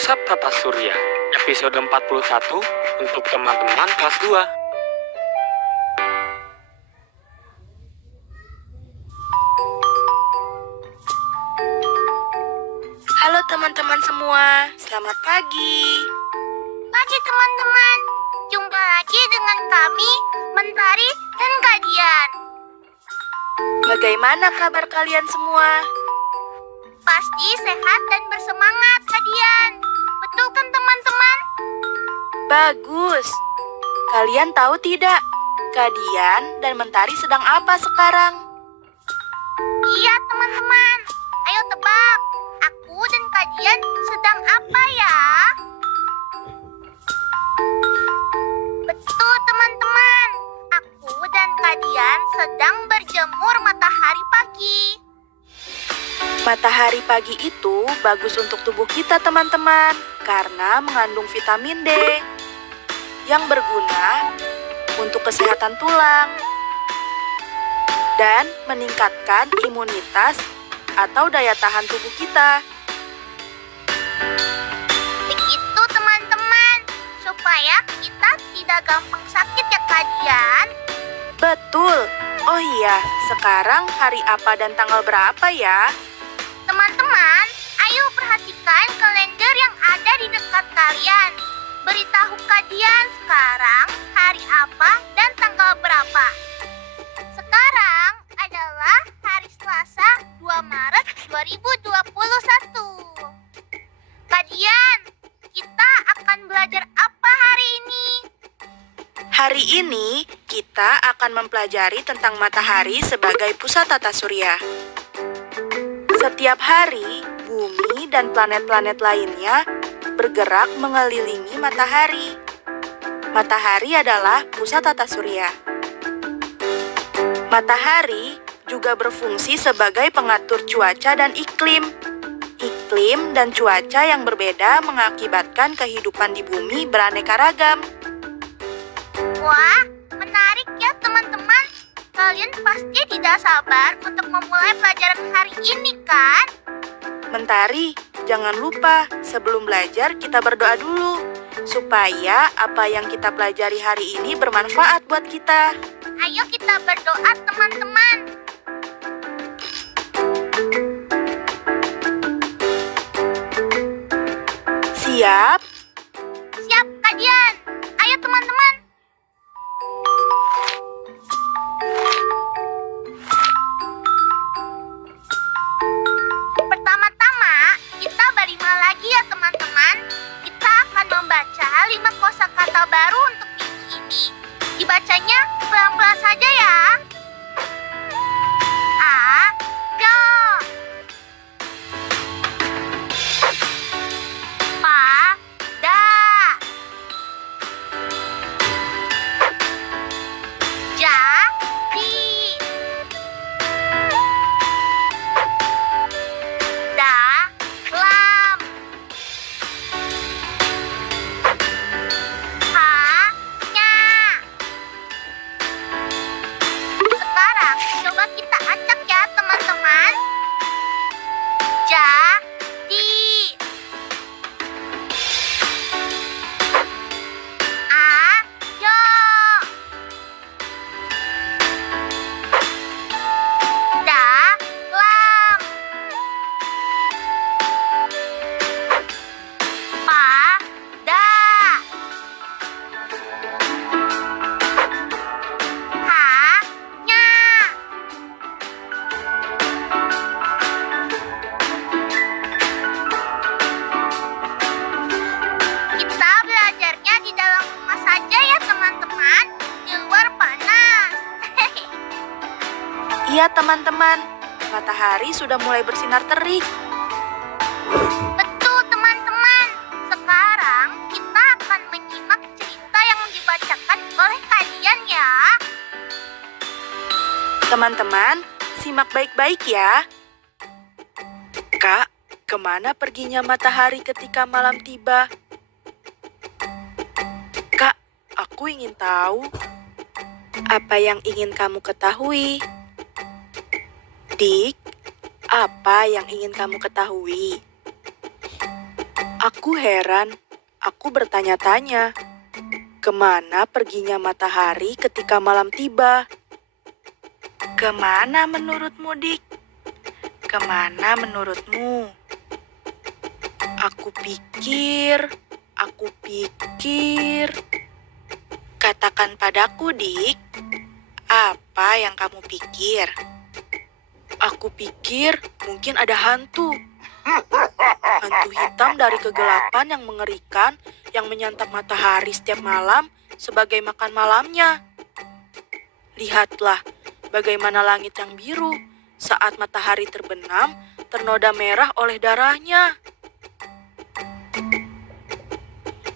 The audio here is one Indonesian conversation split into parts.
Pusat Tata Surya, episode 41 untuk teman-teman kelas 2. Halo teman-teman semua, selamat pagi. Pagi teman-teman, jumpa lagi dengan kami, Mentari dan Kak Dian. Bagaimana kabar kalian semua? Pasti sehat dan bersemangat, Kak Dian. Betul kan teman-teman? Bagus. Kalian tahu tidak, Kak Dian dan Mentari sedang apa sekarang? Iya teman-teman, ayo tebak. Aku dan Kak Dian sedang apa ya? Betul teman-teman, aku dan Kak Dian sedang berjemur matahari pagi. Matahari pagi itu bagus untuk tubuh kita teman-teman, karena mengandung vitamin D yang berguna untuk kesehatan tulang dan meningkatkan imunitas atau daya tahan tubuh kita. Begitu teman-teman, supaya kita tidak gampang sakit ya Kak Dian. Betul. Oh iya, sekarang hari apa dan tanggal berapa ya? Teman-teman, ayo perhatikan kalender yang ada di dekat kalian. Beritahu Kak Dian sekarang hari apa dan tanggal berapa. Sekarang adalah hari Selasa 2 Maret 2021. Kak Dian, kita akan belajar apa hari ini? Hari ini kita akan mempelajari tentang matahari sebagai pusat tata surya. Setiap hari, bumi dan planet-planet lainnya bergerak mengelilingi matahari. Matahari adalah pusat tata surya. Matahari juga berfungsi sebagai pengatur cuaca dan iklim. Iklim dan cuaca yang berbeda mengakibatkan kehidupan di bumi beraneka ragam. Wah, menarik ya teman-teman. Kalian pasti tidak sabar untuk memulai pelajaran hari ini kan? Mentari, jangan lupa sebelum belajar kita berdoa dulu supaya apa yang kita pelajari hari ini bermanfaat buat kita. Ayo kita berdoa teman-teman. Siap? Siap Kak Dian. Ayo teman-teman. Pertama-tama, kita berlima lagi ya teman-teman. Kita akan membaca 5 kosakata baru untuk minggu ini. Dibacanya pelan-pelan saja ya. Ayo. Pada. Jadi. Dalam. Hanya. Sekarang coba kita acak ya teman-teman. Jadi. Ayo. Dalam. Pada. Hanya. Kita belajarnya di dalam rumah saja ya teman-teman. Di luar panas. Iya teman-teman, matahari sudah mulai bersinar terik. Betul teman-teman. Sekarang kita akan menyimak cerita yang dibacakan oleh Kak Dian ya. Teman-teman, simak baik-baik ya. Kak, kemana perginya matahari ketika malam tiba? Kak, aku ingin tahu. Apa yang ingin kamu ketahui? Dik, apa yang ingin kamu ketahui? Aku heran, aku bertanya-tanya, kemana perginya matahari ketika malam tiba? Kemana menurutmu, Dik? Kemana menurutmu? Aku pikir. Katakan padaku, Dik, apa yang kamu pikir? Aku pikir mungkin ada hantu. Hantu hitam dari kegelapan yang mengerikan yang menyantap matahari setiap malam sebagai makan malamnya. Lihatlah bagaimana langit yang biru saat matahari terbenam ternoda merah oleh darahnya.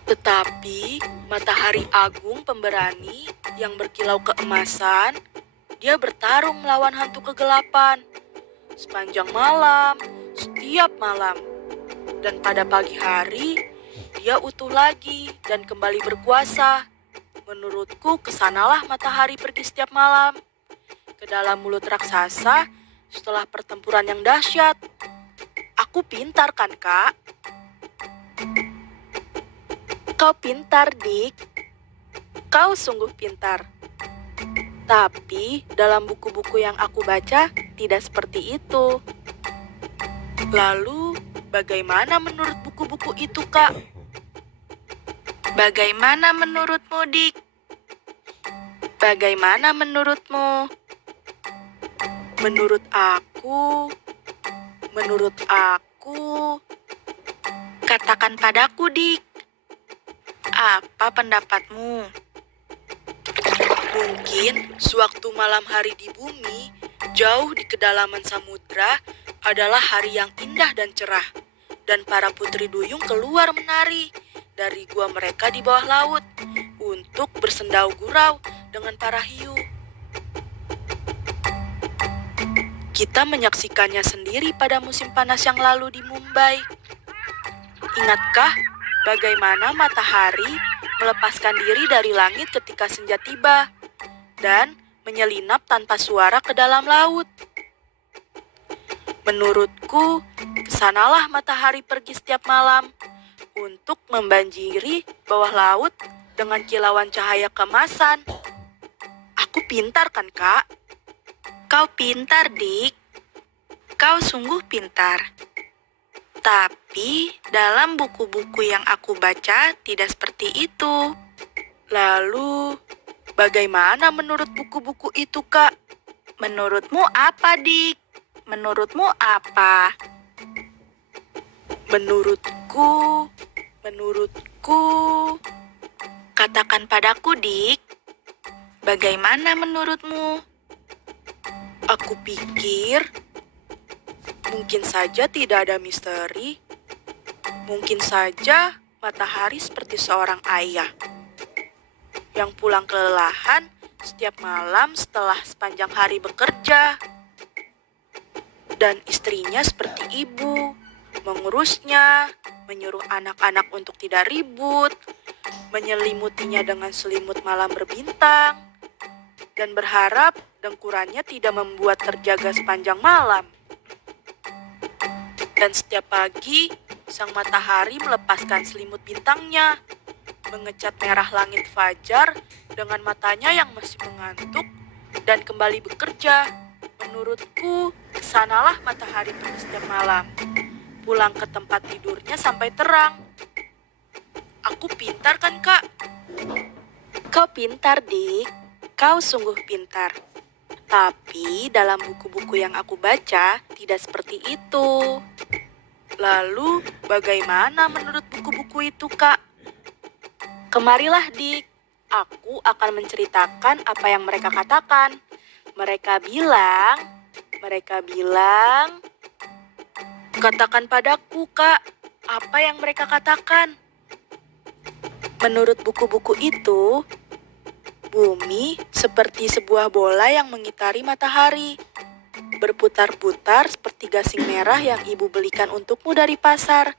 Tetapi matahari agung pemberani yang berkilau keemasan, dia bertarung melawan hantu kegelapan sepanjang malam, setiap malam. Dan pada pagi hari, dia utuh lagi dan kembali berkuasa. Menurutku, kesanalah matahari pergi setiap malam ke dalam mulut raksasa setelah pertempuran yang dahsyat. Aku pintar kan, Kak? Kau pintar, Dik. Kau sungguh pintar. Tapi dalam buku-buku yang aku baca tidak seperti itu. Lalu, bagaimana menurut buku-buku itu, Kak? Bagaimana menurutmu, Dik? Bagaimana menurutmu? Menurut aku, katakan padaku, Dik. Apa pendapatmu? Mungkin sewaktu malam hari di bumi, jauh di kedalaman samudra, adalah hari yang indah dan cerah. Dan para putri duyung keluar menari dari gua mereka di bawah laut untuk bersendau gurau dengan para hiu. Kita menyaksikannya sendiri pada musim panas yang lalu di Mumbai. Ingatkah bagaimana matahari melepaskan diri dari langit ketika senja tiba dan menyelinap tanpa suara ke dalam laut? Menurutku, kesanalah matahari pergi setiap malam untuk membanjiri bawah laut dengan kilauan cahaya keemasan. Aku pintar kan, Kak? Kau pintar, Dik. Kau sungguh pintar. Tapi dalam buku-buku yang aku baca tidak seperti itu. Lalu, bagaimana menurut buku-buku itu, Kak? Menurutmu apa, Dik? Menurutmu apa? Menurutku. Katakan padaku, Dik. Bagaimana menurutmu? Aku pikir mungkin saja tidak ada misteri. Mungkin saja matahari seperti seorang ayah yang pulang kelelahan setiap malam setelah sepanjang hari bekerja. Dan istrinya seperti ibu, mengurusnya, menyuruh anak-anak untuk tidak ribut, menyelimutinya dengan selimut malam berbintang, dan berharap dengkurannya tidak membuat terjaga sepanjang malam. Dan setiap pagi, sang matahari melepaskan selimut bintangnya, mengecat merah langit fajar dengan matanya yang masih mengantuk, dan kembali bekerja. Menurutku, kesanalah matahari pergi setiap malam, pulang ke tempat tidurnya sampai terang. Aku pintar kan, Kak? Kau pintar, Dik. Kau sungguh pintar. Tapi dalam buku-buku yang aku baca, tidak seperti itu. Lalu, bagaimana menurut buku-buku itu, Kak? Kemarilah, Dik. Aku akan menceritakan apa yang mereka katakan. Mereka bilang, katakan padaku, Kak, apa yang mereka katakan? Menurut buku-buku itu, bumi seperti sebuah bola yang mengitari matahari, berputar-putar seperti gasing merah yang ibu belikan untukmu dari pasar.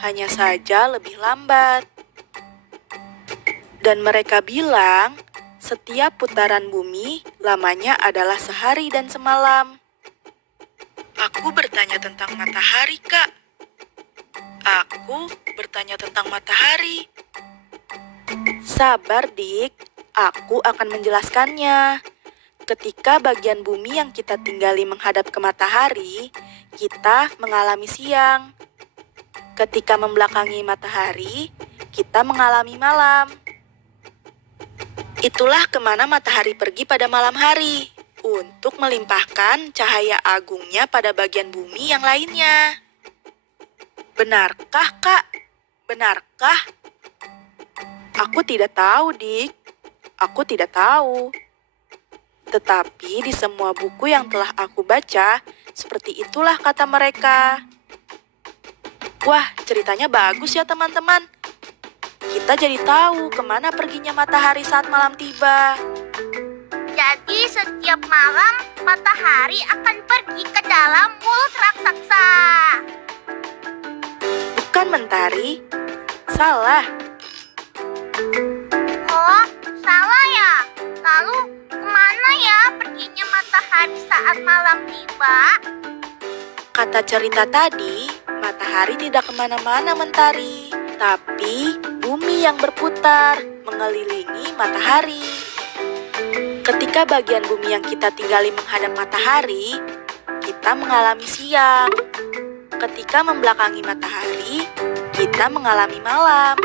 Hanya saja lebih lambat. Dan mereka bilang, setiap putaran bumi lamanya adalah sehari dan semalam. Aku bertanya tentang matahari, Kak. Aku bertanya tentang matahari. Sabar, Dik. Aku akan menjelaskannya. Ketika bagian bumi yang kita tinggali menghadap ke matahari, kita mengalami siang. Ketika membelakangi matahari, kita mengalami malam. Itulah kemana matahari pergi pada malam hari, untuk melimpahkan cahaya agungnya pada bagian bumi yang lainnya. Benarkah, Kak? Benarkah? Aku tidak tahu, Dik. Aku tidak tahu. Tetapi di semua buku yang telah aku baca, seperti itulah kata mereka. Wah, ceritanya bagus ya teman-teman. Kita jadi tahu kemana perginya matahari saat malam tiba. Jadi setiap malam matahari akan pergi ke dalam mulut raksasa. Bukan, Mentari. Salah. Oh, salah ya? Lalu kemana ya perginya matahari saat malam tiba? Kata cerita tadi, matahari tidak kemana-mana, Mentari. Tapi bumi yang berputar mengelilingi matahari. Ketika bagian bumi yang kita tinggali menghadap matahari, kita mengalami siang. Ketika membelakangi matahari, kita mengalami malam.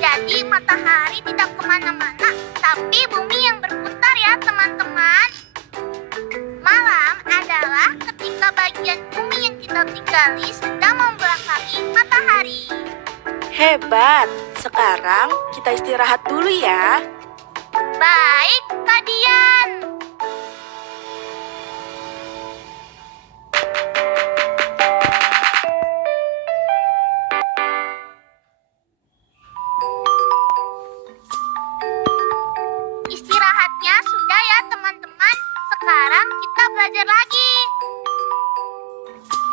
Jadi matahari tidak kemana-mana, tapi bumi yang berputar ya teman-teman. Malam adalah ketika bagian bumi yang kita tinggali sedang membelakangi matahari. Hebat! Sekarang kita istirahat dulu ya. Baik, Kak Dian. Istirahatnya sudah ya teman-teman. Sekarang kita belajar lagi.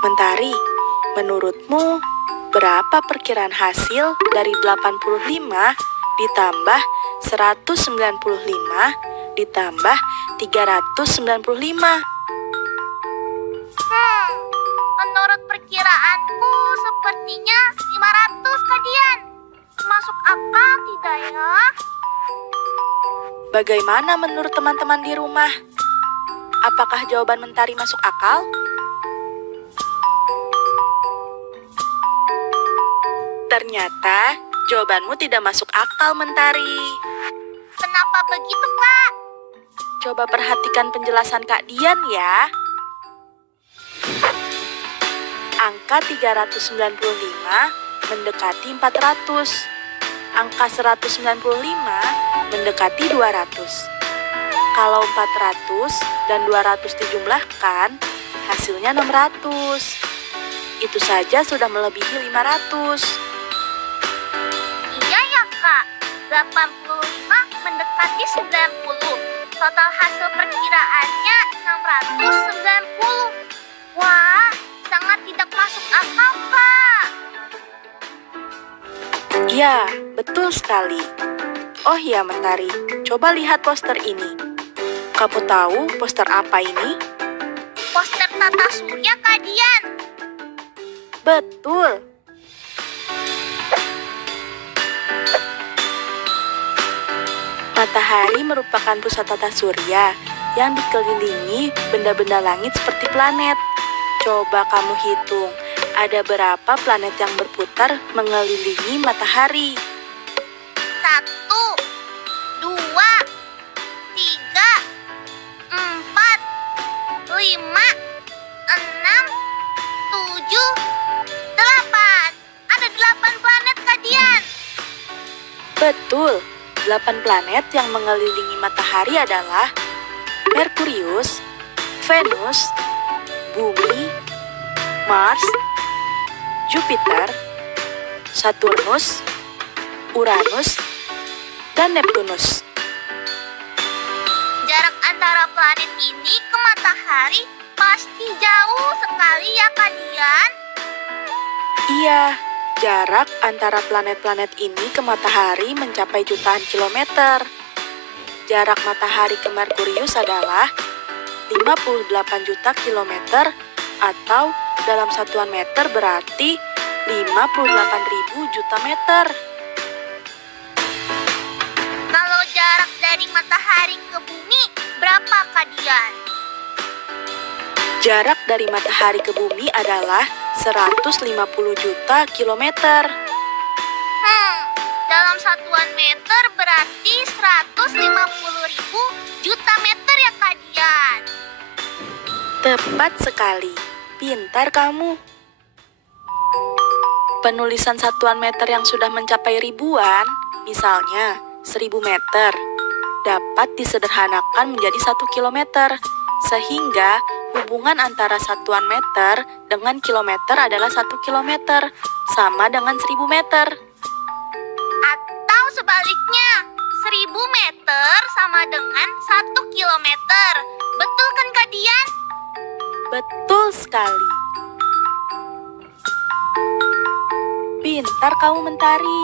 Mentari, menurutmu berapa perkiraan hasil dari 85 ditambah 195 ditambah 395? Menurut perkiraanku sepertinya 500, Kak Dian. Masuk akal tidak ya? Bagaimana menurut teman-teman di rumah? Apakah jawaban Mentari masuk akal? Ternyata jawabanmu tidak masuk akal, Mentari. Kenapa begitu, Kak? Coba perhatikan penjelasan Kak Dian ya. Angka 395 mendekati 400. Angka 195 mendekati 200. Kalau 400 dan 200 dijumlahkan, hasilnya 600. Itu saja sudah melebihi 500. Iya ya, Kak. 85 mendekati 90. Total hasil perkiraannya 690. Wah, sangat tidak masuk akal, Kak. Iya, betul sekali. Oh iya, Mentari, coba lihat poster ini. Kamu tahu poster apa ini? Poster tata surya, Kak Dian. Betul. Matahari merupakan pusat tata surya yang dikelilingi benda-benda langit seperti planet. Coba kamu hitung, ada berapa planet yang berputar mengelilingi matahari? 1, 2, 3, 4, 5, 6, 7, 8. Ada 8 planet, Kak Dian. Betul, 8 planet yang mengelilingi matahari adalah Merkurius, Venus, Bumi, Mars, Jupiter, Saturnus, Uranus, dan Neptunus. Jarak antara planet ini ke matahari pasti jauh sekali ya, Kak Dian. Iya, jarak antara planet-planet ini ke matahari mencapai jutaan kilometer. Jarak matahari ke Merkurius adalah 58 juta kilometer atau dalam satuan meter berarti 58.000 juta meter. Kalau jarak dari matahari ke bumi, berapa Kak Dian? Jarak dari matahari ke bumi adalah 150 juta kilometer. Dalam satuan meter berarti 150.000 juta meter ya Kak Dian. Tepat sekali. Pintar kamu. Penulisan satuan meter yang sudah mencapai ribuan, misalnya 1000 meter, dapat disederhanakan menjadi 1 kilometer, sehingga hubungan antara satuan meter dengan kilometer adalah 1 kilometer, sama dengan 1000 meter. Atau sebaliknya, 1000 meter sama dengan 1 kilometer. Betul kan Kak Dian? Betul sekali. Pintar kamu, Mentari.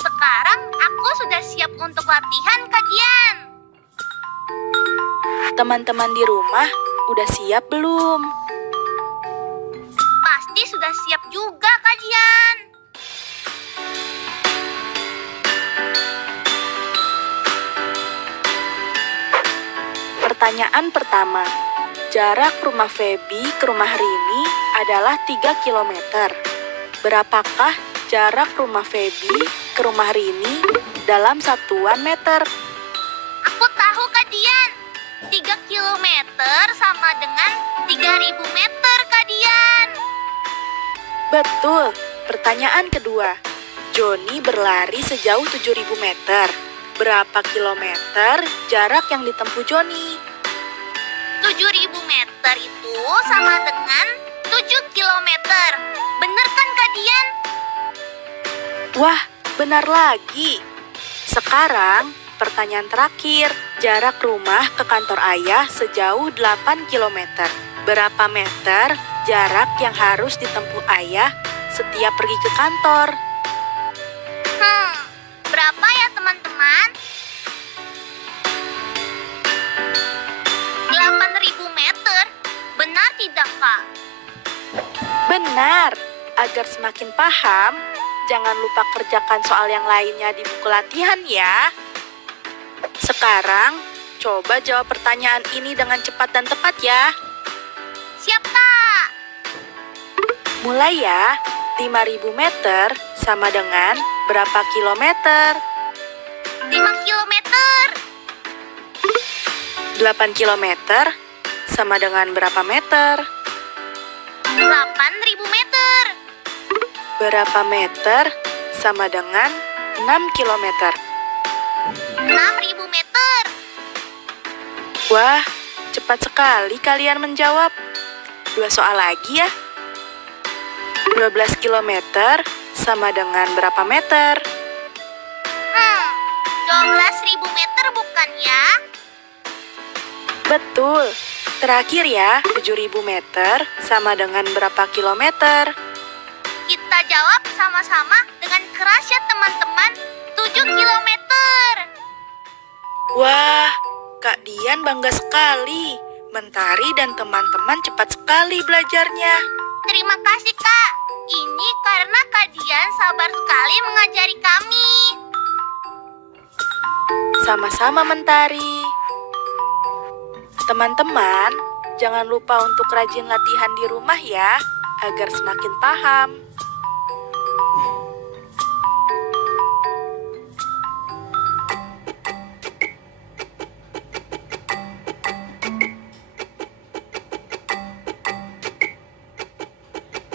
Sekarang aku sudah siap untuk latihan Kak Dian. Teman-teman di rumah udah siap belum? Pasti sudah siap juga Kak Dian. Pertanyaan pertama. Jarak rumah Feby ke rumah Rini adalah 3 kilometer. Berapakah jarak rumah Feby ke rumah Rini dalam satuan meter? Aku tahu Kak Dian. 3 kilometer sama dengan 3.000 meter Kak Dian. Betul. Pertanyaan kedua. Joni berlari sejauh 7.000 meter. Berapa kilometer jarak yang ditempuh Joni? 7.000 meter itu sama dengan 7 kilometer. Bener kan Kak Dian? Wah, benar lagi. Sekarang, pertanyaan terakhir. Jarak rumah ke kantor ayah sejauh 8 kilometer. Berapa meter jarak yang harus ditempuh ayah setiap pergi ke kantor? Berapa ya teman-teman? 8.000 meter. Benar tidak Kak? Benar. Agar semakin paham, jangan lupa kerjakan soal yang lainnya di buku latihan ya. Sekarang, coba jawab pertanyaan ini dengan cepat dan tepat ya. Siap Kak. Mulai ya, 5.000 meter sama dengan berapa kilometer? 5 kilometer. 8 kilometer sama dengan berapa meter? 8.000 meter. Berapa meter sama dengan 6 kilometer? 6.000 meter. Wah, cepat sekali kalian menjawab. 2 soal lagi ya. 12 kilometer sama dengan berapa meter? 12.000 meter bukan ya? Betul. Terakhir ya, 7.000 meter sama dengan berapa kilometer? Kita jawab sama-sama dengan keras ya teman-teman. 7 kilometer. Wah, Kak Dian bangga sekali. Mentari dan teman-teman cepat sekali belajarnya. Terima kasih Kak. Ini karena Kak Dian sabar sekali mengajari kami. Sama-sama Mentari. Teman-teman, jangan lupa untuk rajin latihan di rumah ya, agar semakin paham.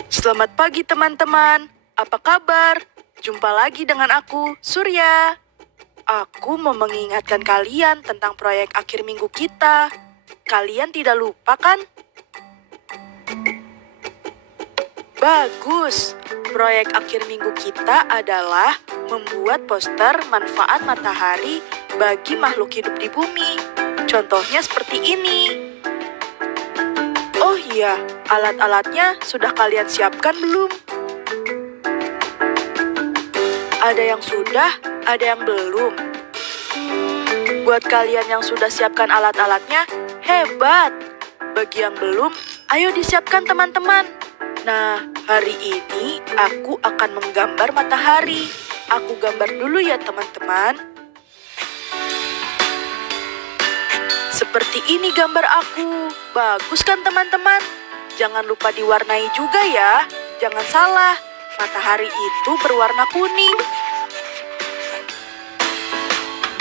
Selamat pagi teman-teman, apa kabar? Jumpa lagi dengan aku, Surya. Aku mau mengingatkan kalian tentang proyek akhir minggu kita. Kalian tidak lupa kan? Bagus. Proyek akhir minggu kita adalah membuat poster manfaat matahari bagi makhluk hidup di bumi. Contohnya seperti ini. Oh iya, alat-alatnya sudah kalian siapkan belum? Ada yang sudah, ada yang belum. Buat kalian yang sudah siapkan alat-alatnya, hebat. Bagi yang belum, ayo disiapkan teman-teman. Nah, hari ini aku akan menggambar matahari. Aku gambar dulu ya teman-teman. Seperti ini gambar aku. Bagus kan teman-teman? Jangan lupa diwarnai juga ya. Jangan salah, matahari itu berwarna kuning.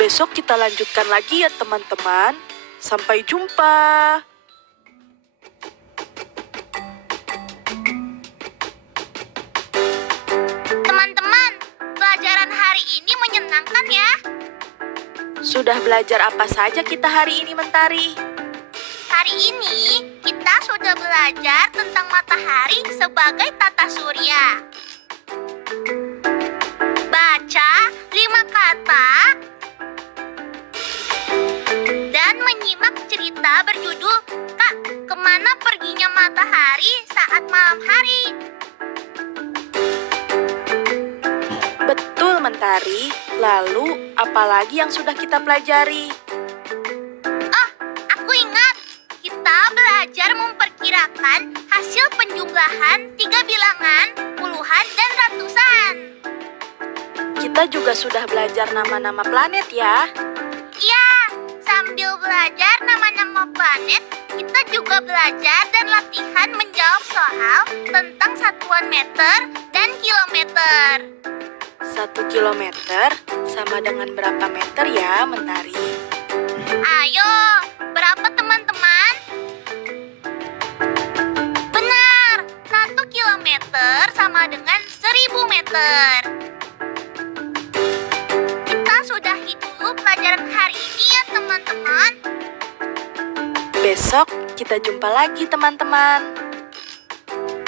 Besok kita lanjutkan lagi ya teman-teman. Sampai jumpa. Teman-teman, pelajaran hari ini menyenangkan ya. Sudah belajar apa saja kita hari ini, Mentari? Hari ini kita sudah belajar tentang matahari sebagai tata surya. Baca 5 kata dan menyimak cerita berjudul Kak, kemana perginya matahari saat malam hari? Betul, Mentari. Lalu, apalagi yang sudah kita pelajari? Aku ingat, kita belajar memperkirakan hasil penjumlahan 3 bilangan, puluhan, dan ratusan. Kita juga sudah belajar nama-nama planet ya. Iya, sambil belajar nama-nama planet, kita juga belajar dan latihan menjawab soal tentang satuan meter dan kilometer. 1 kilometer sama dengan berapa meter ya, Mentari? Ayo, berapa teman-teman? Benar, 1 kilometer sama dengan 1000 meter. Kita sudahi dulu pelajaran hari ini ya teman-teman. Besok kita jumpa lagi, teman-teman.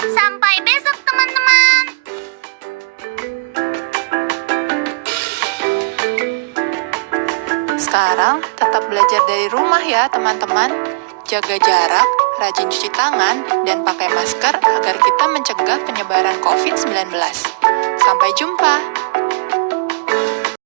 Sampai besok teman-teman. Sekarang tetap belajar dari rumah ya teman-teman. Jaga jarak, rajin cuci tangan, dan pakai masker agar kita mencegah penyebaran COVID-19. Sampai jumpa.